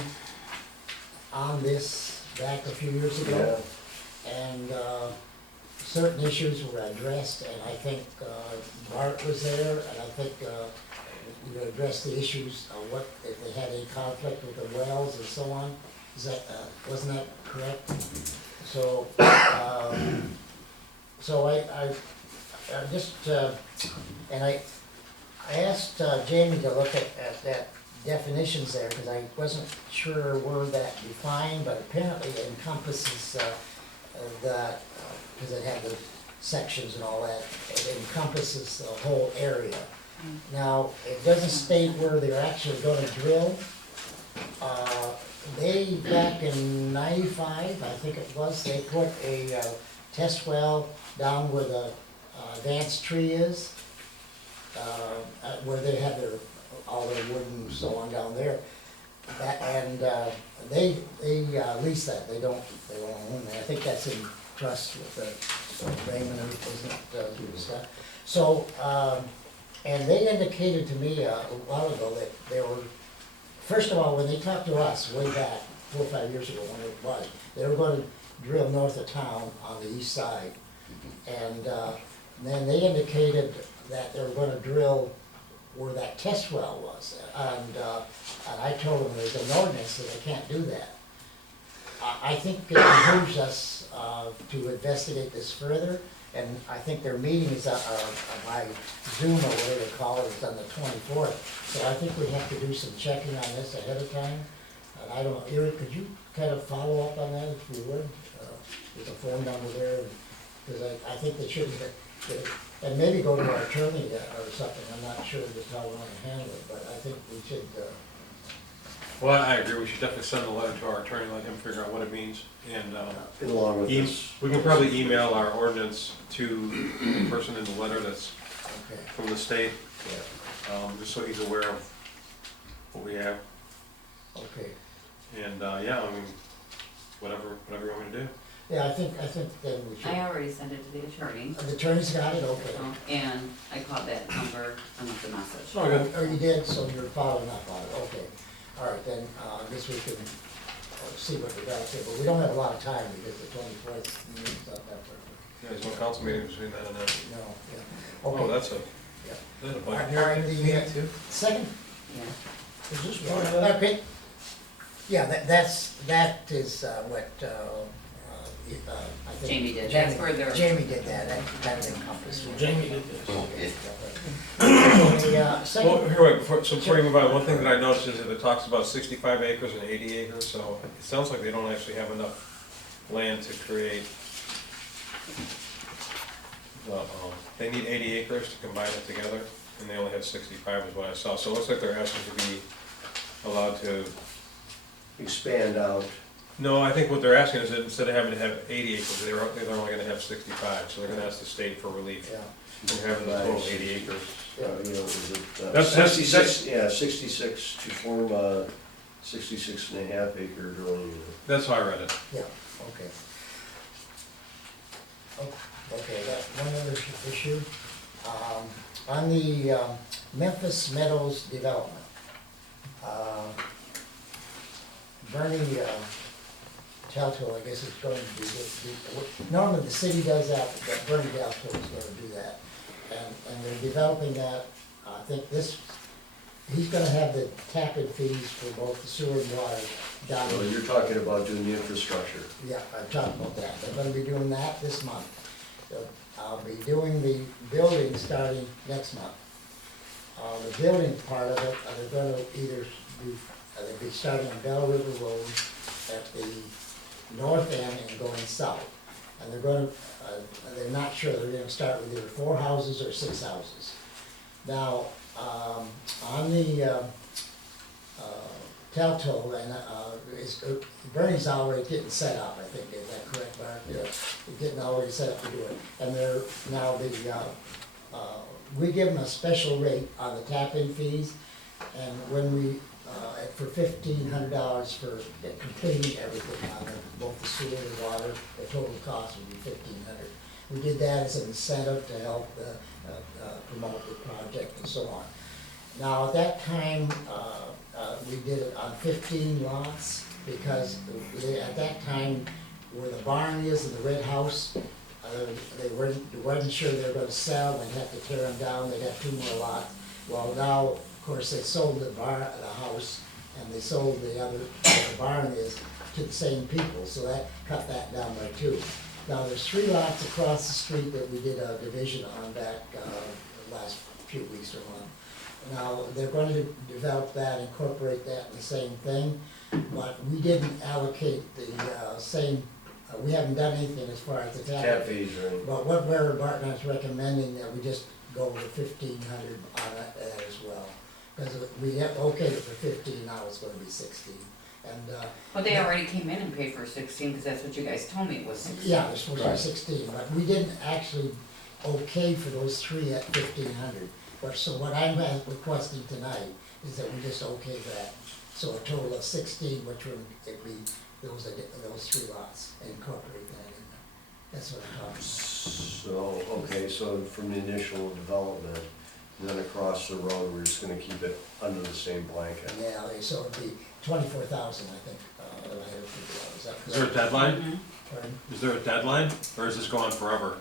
on this back a few years ago. And certain issues were addressed, and I think Bart was there, and I think we addressed the issues of what, if they had any conflict with the wells and so on. Is that, wasn't that correct? So, so I just, and I asked Jamie to look at that definitions there, because I wasn't sure where that defined, but apparently it encompasses that, because it had the sections and all that, it encompasses the whole area. Now, it doesn't state where they're actually gonna drill, They, back in 95, I think it was, they put a test well down where the advanced tree is, where they have their, all their wood and so on down there. And they lease that, they don't own it. I think that's in trust with the Raymond, isn't it, stuff. So, and they indicated to me a while ago that they were, first of all, when they talked to us way back, 4 or 5 years ago, when it was, they were gonna drill north of town on the east side. And then they indicated that they were gonna drill where that test well was. And I told them there's an ordinance that they can't do that. I think it behooves us to investigate this further, and I think their meeting is by Zoom or whatever they call it, is on the 24th. So I think we have to do some checking on this ahead of time. And I don't know, Eric, could you kind of follow up on that if you would? There's a phone number there, because I think they should, and maybe go to our attorney or something. I'm not sure just how we want to handle it, but I think we should. Well, I agree, we should definitely send a letter to our attorney, let him figure out what it means, and Along with this. we can probably email our ordinance to the person in the letter that's Okay. from the state, just so he's aware of what we have. Okay. And, yeah, I mean, whatever you want me to do. Yeah, I think then we should. I already sent it to the attorney, The attorney's got it, okay. and I called that number and left a message. Oh, good. Oh, you did, so you're following up on it, okay. All right, then, I guess we can see what we got to say, but we don't have a lot of time because the 24th meeting's not that far. Yeah, there's no council meeting between that and that. No, yeah. Oh, Okay. that's a, Yeah. that's a All right, bug. the second, Yeah. Is this part of that? okay. Yeah, that is what, I think. Jamie did. That's where they're- Jamie did that, that encompassed. Jamie did this. The second. Well, here, wait, before you move on, one thing that I noticed is that it talks about 65 acres and 80 acres, so it sounds like they don't actually have enough land to create. They need 80 acres to combine it together, and they only have 65 is what I saw, so it looks like they're asking to be allowed to. Expand out. No, I think what they're asking is that instead of having to have 80 acres, they're only gonna have 65, so they're gonna ask the state for relief Yeah. from having the total 80 acres. You know, is it, That's- 66, yeah, 66 to form a 66.5 acre dwelling unit. That's how I read it. Yeah, okay. Okay, that's one other issue. On the Memphis Meadows development, Bernie Telto, I guess, is going to do, normally the city does that, but Bernie Telto is going to do that. And they're developing that, I think he's gonna have the tap-in fees for both the sewer and water down. Well, you're talking about doing the infrastructure. Yeah, I've talked about that. They're gonna be doing that this month. So I'll be doing the building starting next month. The building part of it, they're gonna either do, they'll be starting on Bell River Road at the north end and going south. And they're not sure, they're gonna start with either 4 houses or 6 houses. Now, on the Telto, and Bernie's already getting set up, I think, is that correct, Mark? Yeah. They're getting already set up to do it. And they're, now we give them a special rate on the tap-in fees, and when we, for $1,500 for completing everything on it, both the sewer and water, the total cost would be $1,500. We did that as an incentive to help promote the project and so on. Now, at that time, we did it on 15 lots, because at that time, where the barn is and the red house, they wasn't sure they were gonna sell, they'd have to tear them down, they'd have 2 more lots. Well, now, of course, they sold the house, and they sold the barn is to the same people, so that cut that down by 2. Now, there's 3 lots across the street that we did a division on back the last few weeks or month. Now, they're going to develop that, incorporate that in the same thing, but we didn't allocate the same, we haven't done anything as far as the Tap fees, right? but what Barry Barton is recommending, that we just go with 1,500 on that as well. Because we have, okay, for 15, now it's gonna be 16. And, But they already came in and paid for 16, because that's what you guys told me it was 16. yeah, it's supposed to be Right. 16, but we didn't actually okay for those three at 1,500. But so what I'm requesting tonight is that we just okay that. So a total of 16, which would be those three lots, and incorporate that in there. That's what I'm talking about. So, okay, so from the initial development, then across the road, we're just gonna keep it under the same blanket. Yeah, so it'd be 24,000, I think, that I have figured out. Is that Is there a correct? deadline? Mhm. Pardon? Is there a deadline, or is this going forever?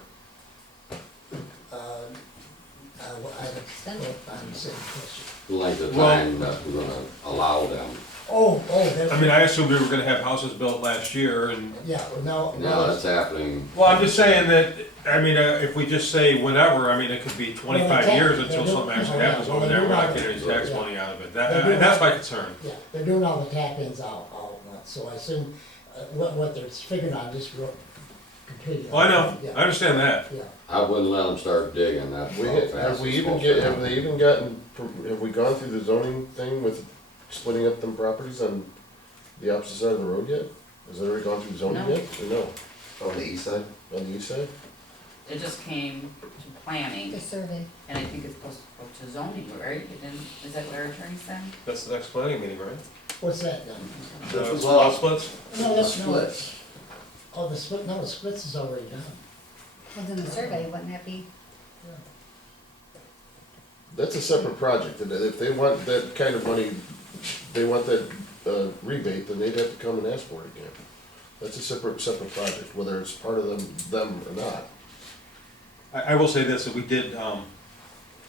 I don't understand the question. The length of Well- time that we're gonna allow them. That's. I mean, I assumed we were gonna have houses built last year, and, Yeah, well, Now that's happening. well, I'm just saying that, I mean, if we just say whenever, I mean, it could be 25 Well, years they until do- something actually yeah, happens well, over they there, do we're not have- getting any tax yeah. money out of it. They do That's have- my concern. yeah, they're doing all the tap-ins all at once, so I assume, what they're figuring on just completing. Well, I know, Yeah, I understand that. yeah. I wouldn't let them start digging, that's how fast Have we it's even supposed to have happen. they even gotten, have we gone through the zoning thing with splitting up them properties on the opposite side of the road yet? Has it already gone through zoning No. yet, or no, On the east side? on the east side? It just came to planning, The survey. and I think it's supposed to go to zoning, right? It didn't, is that what our attorney said? That's the next planning meeting, right? What's that then? Lot splits? No, that's no. Splits. Oh, the split, no, the splits is already done. Was in the survey, wouldn't that be? That's a separate project, and if they want that kind of money, they want that rebate, then they'd have to come and ask for it again. That's a separate project, whether it's part of them or not. I will say this, that we did,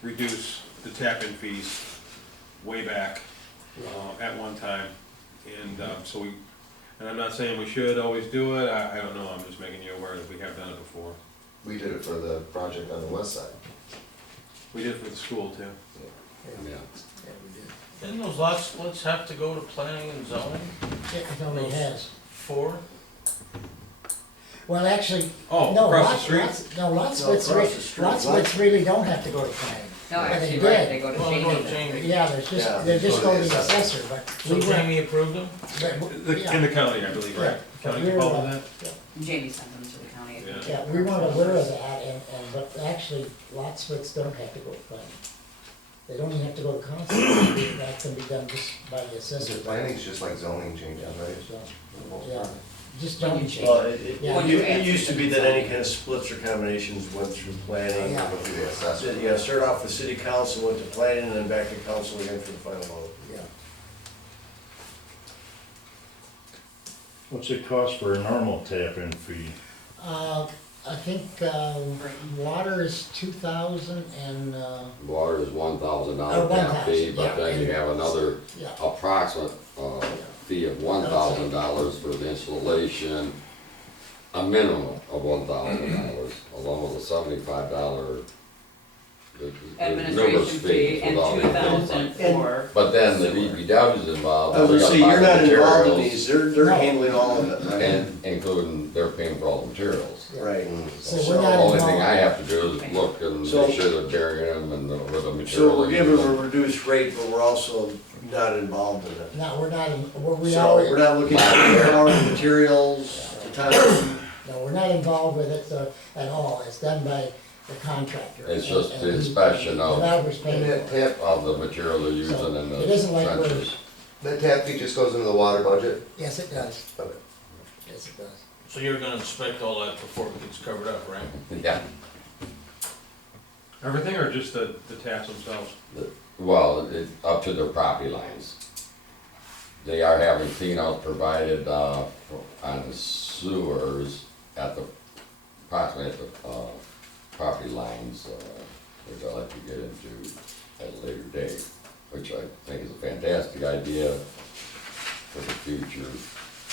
reduce the tap-in fees way back, at one time. And, and I'm not saying we should always do it, I don't know, I'm just making you aware that we have done it before. We did it for the project on the west side. We did it for the school too. Yeah. Yeah, we did. Didn't those lot splits have to go to planning and zoning It only has. for? Well, actually, Oh, no, across the lot street? lot splits, across the street. lot splits really don't have to go to planning. No, But they actually, did. right, they go to Well, go to Jamie. Jamie. Yeah, Yeah, they're just go to going to the the assessor. assessor, but So we were. Jamie approved them? In the county, I believe, right? Yeah. County We're, involved in that? Jamie sent them to the county. I think. Yeah, we weren't aware of that, but actually, lot splits don't have to go to planning. They don't even have to go to council, that can be done just by the assessor. Planning's just like zoning changes, right? So, For the most yeah, part. just don't change. Well, Yeah. it used to be that any kind of splits or combinations went through planning. Yeah. Go through the assessor. Yeah, start off with city council, went to planning, and then back to council again for the final vote. Yeah. What's it cost for a normal tap-in fee? I think, water is 2,000 and, Water is $1,000 Oh, tap fee, $1,000, but then you yeah. have another yeah, approximate, fee of $1,000 for the installation, a minimum of $1,000, along with a $75. Administration fee and 2,000 for, But then the DPW's involved. I was they gonna gotta say, buy you're the not involved in materials, these, they're No. handling all of it, right? And including, they're paying for all the materials. Right. so So we're the not only thing I involved. have to do is look and So- make sure they're burying them and where the material. So we're is giving them a going. reduced rate, but we're also not involved in it. No, we're not, we So already, we're not looking at our materials, the time. no, we're not involved with it at all, it's done by the contractor. It's just And the he- inspection of- Developer's paying And for it. Of the material they're using in It isn't the like we're, trenches. That tap fee just goes into the water budget? yes, it does, Okay. yes, it does. So you're gonna inspect all that before it gets covered up, right? Yeah, Everything or just the taps themselves? well, it's up to their property lines. They are having cleanouts provided, on the sewers at the, approximately at the, property lines, which I'd like to get into at a later date, which I think is a fantastic idea for the future,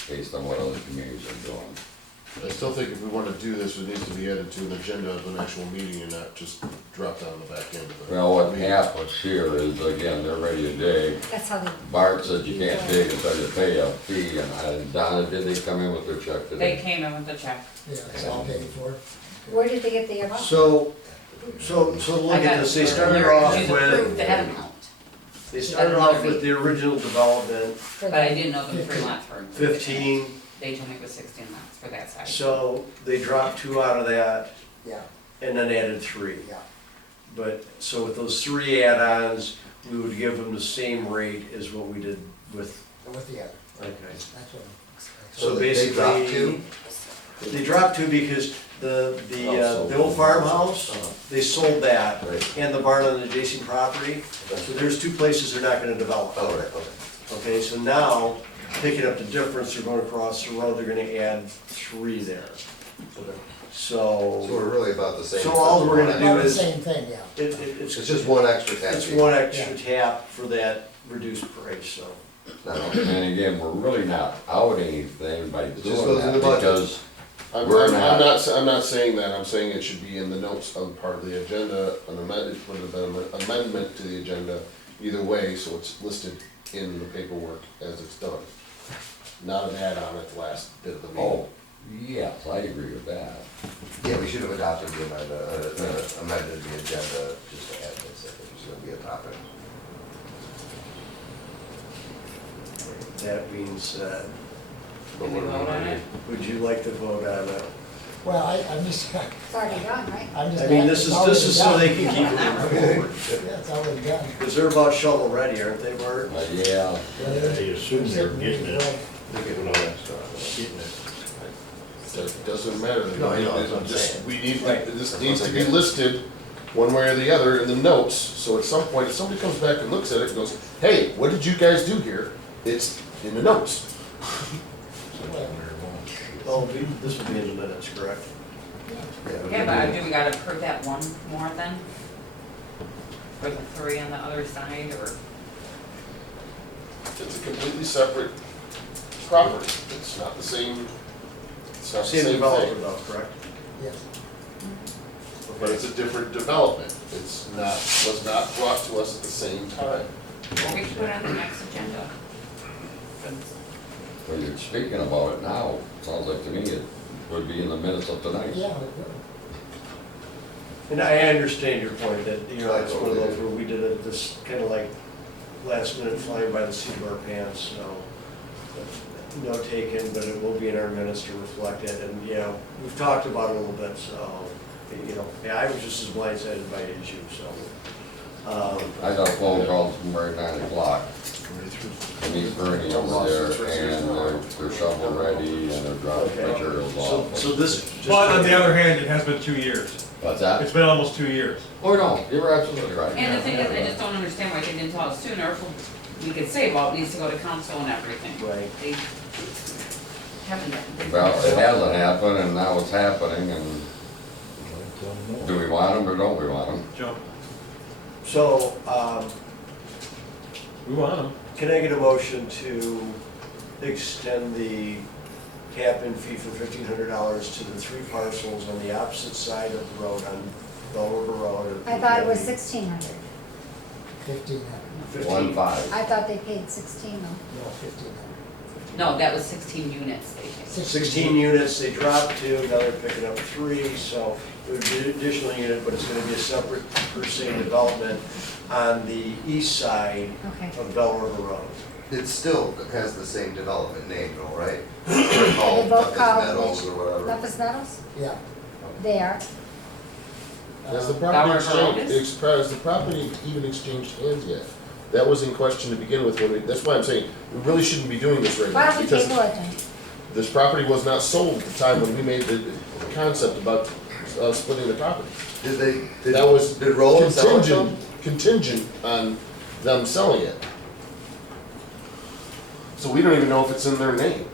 based on what other communities are doing. I still think if we wanna do this, it needs to be added to an agenda of an actual meeting and not just drop down the back end of it. Well, what happens here is, again, they're ready to dig. That's how they. Bart said you can't dig until you pay a fee, and Donna, did they come in with their check they today? came in with a check. Yeah, it's all paid for. Where did they get the amount? So look I at got this, they it started earlier, off she's approved with, that amount. They started off with the original development, But I didn't know the 3 lots were. 15, They told me it was 16 lots for that side. so they dropped 2 out of that Yeah, and then added 3. yeah. But, so with those 3 add-ons, we would give them the same rate as what we did with, With the other, okay. that's what I'm expecting. So they dropped basically, 2? they dropped 2 because the old farmhouse, they sold that, Right. and the barn on the adjacent property. So there's 2 places they're not gonna develop. Oh, right, okay. Okay, so now, picking up the difference, they're going across the road, they're gonna add 3 there. So we're really about the same. So all we're gonna do About the is- same thing, yeah. It's It's just one extra tap. It's one extra tap for that reduced price, so. No. And again, we're really not out anything by just doing goes in that the budget. because I'm We're I'm not- I'm not saying that, I'm saying it should be in the notes of part of the agenda, an amendment, put an amendment to the agenda, either way, so it's listed in the paperwork as it's done. Not an add-on at the last bit of the meeting. Oh, yes, I agree with that. Yeah, we should have adopted the amended the agenda just to add this, if it was gonna be a topic. That being said, Can we vote on it? would you like to vote on it? Well, I'm just, It's already done, right? I'm just. I mean, this it's is so already they done. can keep moving forward. Yeah, it's already done. Because they're about shovel ready, aren't they, Bart? Yeah, They assume they're getting it. Getting all that stuff. Getting it. That doesn't matter. No, I know, that's what I'm This- saying. We need, Right. this That's needs what to I'm be getting. listed one way or the other in the notes, so at some point, if somebody comes back and looks at it and goes, hey, what did you guys do here? It's in the notes. Oh, this would be in the minutes, correct? Yeah, but do we gotta approve that one more then? For the 3 on the other side, or? It's a completely separate property. It's not the same, it's not the Same same developer thing. though, correct? Yes. But it's a different development. It's not, was not brought to us at the same time. Well, we should put it on the next agenda. well, you're speaking about it now, sounds like to me it would be in the minutes of tonight. Yeah, it will. And I understand your point that, you know, it's one of those where we did it this kind of like last minute flying by the seat of our pants, so. No taken, but it will be in our minutes to reflect it, and, you know, we've talked about it a little bit, so, you know, yeah, I was just as blindsided by it as you, so. I got a phone call from right 9 o'clock. And he's burning over there and they're shovel ready and they're dropping Okay. materials So, off. so this. just- But on the other hand, it has been 2 years. What's that? It's been almost 2 years. Oh, no, you're absolutely right. And the thing is, I just don't understand why they didn't tell us sooner. We could say, well, it needs to go to council and everything. Right. They haven't. Well, it hasn't happened and now it's happening and do we want them or don't we want them? Joe, So, we want them. can I get a motion to extend the cap-in fee for $1,500 to the 3 parcels on the opposite side of the road, on Bell River Road? I thought it was 1,600. 1,500. 1-5. I thought they paid 16 though. No, 1,500. No, that was 16 units they paid. 16 units, they dropped 2, now they're picking up 3, so it would be an additional unit, but it's gonna be a separate per se development on the east side Okay. of Bell River Road. It still has the same development name though, right? Are they both called Meadows or whatever. Memphis Meadows? Yeah. They are. Has the Bauer property Road exchanged, has the property even exchanged hands yet? That was in question to begin with, when we, that's why I'm saying, we really shouldn't be doing this right Why now. don't we Because table it then? this property was not sold at the time when we made the concept about splitting the property. That was Did Roland sell it to them? contingent on them selling it. So we don't even know if it's in their name.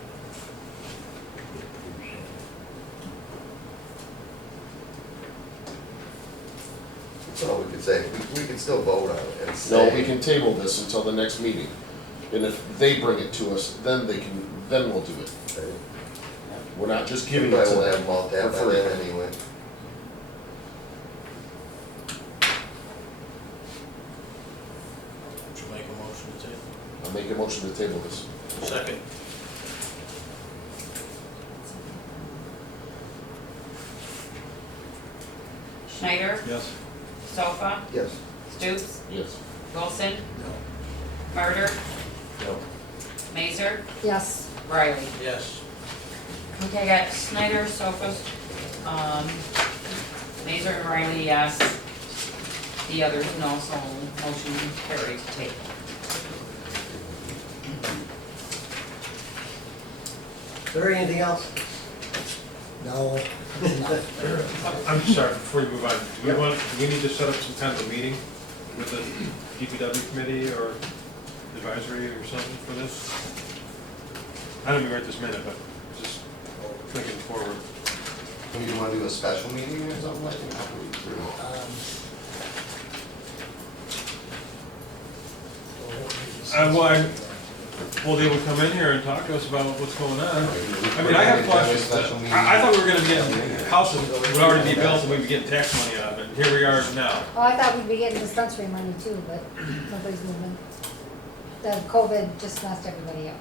That's all we could say. We could still vote on it and say. No, we can table this until the next meeting. And if they bring it to us, then then we'll do it. Okay. We're not just We giving it probably to won't have them them all for tapped by free. then anyway. Should make a motion to table. I'll make a motion to table this. Second. Schneider, Yes. Sofa, Yes. Stoops, Yes. Wilson, Carter, No. Mazer, Yes. Riley. Yes. Okay, I got Snyder, Sofas, Mazer and Riley, yes. The others no, so motion carried to table. Is there anything else? No, no. I'm sorry, before you move on, do we need to set up some kind of a meeting with the DPW committee or advisory or something for this? I don't mean right this minute, but just thinking forward. Do you wanna do a special meeting or something like that? How do we do it? Well, they would come in here and talk to us about what's going on. I mean, I have questions. I thought we were gonna be getting houses that would already be built and we'd be getting tax money out of it. Here we are now. Oh, I thought we'd be getting dispensary money too, but nobody's moving. The COVID just messed everybody up.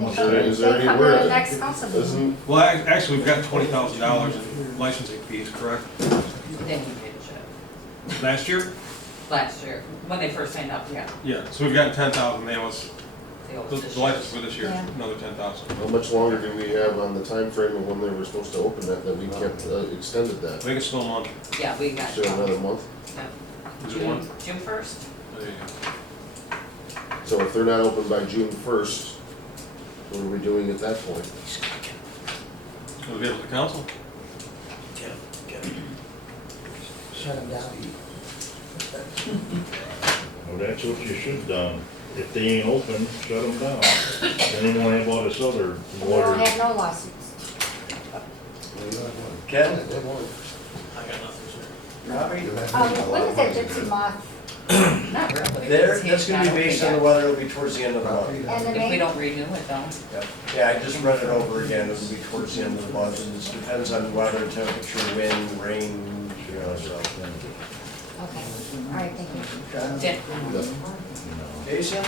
Is there They any come to the word? next council meeting. Isn't, Well, actually, we've got $20,000 in licensing fees, correct? Then we did it Last year? last year, when they first signed up, yeah. Yeah, so we've gotten 10,000, they was, The old the this license year. for this year, Yeah. another 10,000. how much longer do we have on the time frame of when they were supposed to open that we kept, extended I that? think it's still a month. Yeah, we got. Still another month? Yeah. Is it one? June 1st. There you go. So if they're not open by June 1st, what are we doing at that point? It'll be up to the council. Shut them down. Well, that's what you should've done. If they ain't open, shut them down. Then they don't have all this other We don't water. have no lawsuits. Ken? I got nothing, sir. Robbie? When is that gypsy moth? Not really. There, because that's he's gonna be not based open on the yet. weather, it'll be towards the end of the month. And the If we May? don't renew it though. Yep. Yeah, I just read it over again, it'll be towards the end of the month, and it depends on weather, temperature, wind, rain, you know, so. Okay, all right, thank you. Jen, Jason?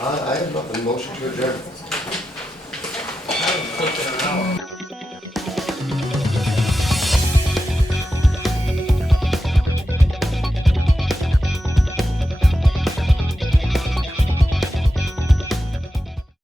I have nothing, motion to adjourn. Put that